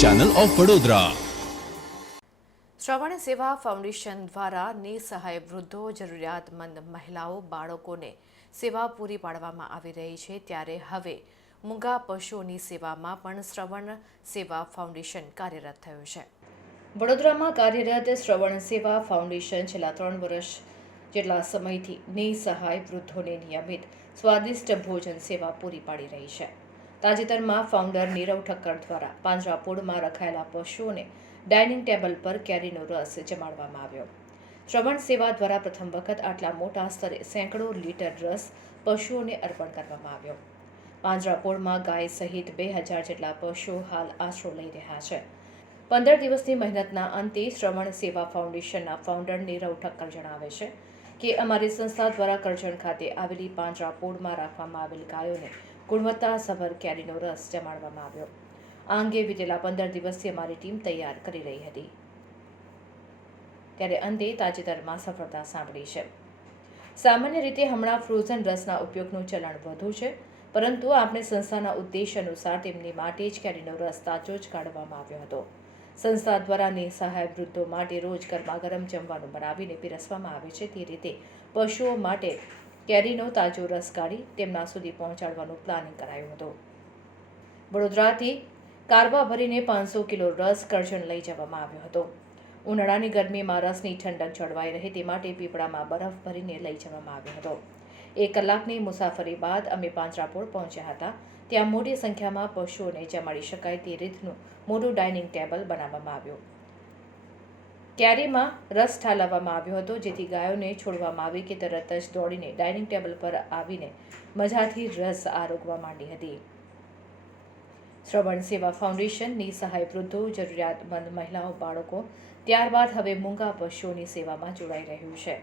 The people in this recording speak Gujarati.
ચેનલ ઓફ વડોદરા શ્રવણ સેવા ફાઉન્ડેશન દ્વારા નિસહાય વૃદ્ધો જરૂરિયાતમંદ મહિલાઓ બાળકોને સેવા પૂરી પાડવામાં આવી રહી છે. ત્યારે હવે મૂંગા પશુઓની સેવામાં પણ શ્રવણ સેવા ફાઉન્ડેશન કાર્યરત થયું છે. વડોદરામાં કાર્યરત શ્રવણ સેવા ફાઉન્ડેશન છેલ્લા ત્રણ વર્ષ જેટલા સમયથી નિસહાય વૃદ્ધોને નિયમિત સ્વાદિષ્ટ ભોજન સેવા પૂરી પાડી રહી છે. તાજેતરમાં ફાઉન્ડર નીરવ ઠક્કર દ્વારા પાંજરાપોળમાં રખાયેલા પશુઓને ડાઇનિંગ ટેબલ પર કેરીનો રસ જમાડવામાં આવ્યો. શ્રવણ સેવા દ્વારા પ્રથમ વખત આટલા મોટા સ્તરે સેંકડો લીટર રસ પશુઓને અર્પણ કરવામાં આવ્યો. પાંજરાપોળમાં ગાય સહિત બે હજાર જેટલા પશુઓ હાલ આશરો લઈ રહ્યા છે. પંદર દિવસની મહેનતના અંતે શ્રવણ સેવા ફાઉન્ડેશનના ફાઉન્ડર નીરવ ઠક્કર જણાવે છે કે અમારી સંસ્થા દ્વારા કરજણ ખાતે આવેલી પાંજરાપોળમાં રાખવામાં આવેલ ગાયોને ગુણવત્તાસભર કેરીનો રસ જમાડવામાં આવ્યો. આ અંગે વીતેલા પંદર દિવસથી અમારી ટીમ તૈયાર કરી રહી હતી. ત્યારે અંતે તાજેતરમાં સફળતા સાંભળી છે. સામાન્ય રીતે હમણાં ફ્રોઝન રસના ઉપયોગનું ચલણ વધુ છે, પરંતુ આપણે સંસ્થાના ઉદ્દેશ અનુસાર તેમની માટે જ કેરીનો રસ તાજો જ કાઢવામાં આવ્યો હતો. સંસ્થા દ્વારા નિસહાય વૃદ્ધો માટે રોજ ગરમા ગરમ જમવાનું બનાવીને પીરસવામાં આવે છે. તે રીતે પશુઓ માટે કેરીનો તાજો રસ કાઢી તેમના સુધી પહોંચાડવાનું પ્લાનિંગ કરાયું હતું. વડોદરાથી કારવા ભરીને પાંચસો કિલો રસ કરજણ લઈ જવામાં આવ્યો હતો. ઉનાળાની ગરમીમાં રસની ઠંડક જળવાઈ રહે તે માટે પીપળામાં બરફ ભરીને લઈ જવામાં આવ્યો હતો. એક કલાકની મુસાફરી બાદ અમે પાંજરાપોળ પહોંચ્યા હતા. ત્યાં મોટી સંખ્યામાં પશુઓને જમાડી શકાય તે રીતનું મોટું ડાઇનિંગ ટેબલ બનાવવામાં આવ્યું. કેરીમાં રસ ઠાલવવામાં આવ્યો હતો, જેથી ગાયોને છોડવામાં આવી કે તરત જ દોડીને ડાઇનિંગ ટેબલ પર આવીને મજાથી રસ આરોગવા માંડી હતી. શ્રવણ સેવા ફાઉન્ડેશનની સહાય વૃદ્ધો, જરૂરિયાતમંદ મહિલાઓ, બાળકો, ત્યારબાદ હવે મૂંગા પશુઓની સેવામાં જોડાઈ રહ્યું છે.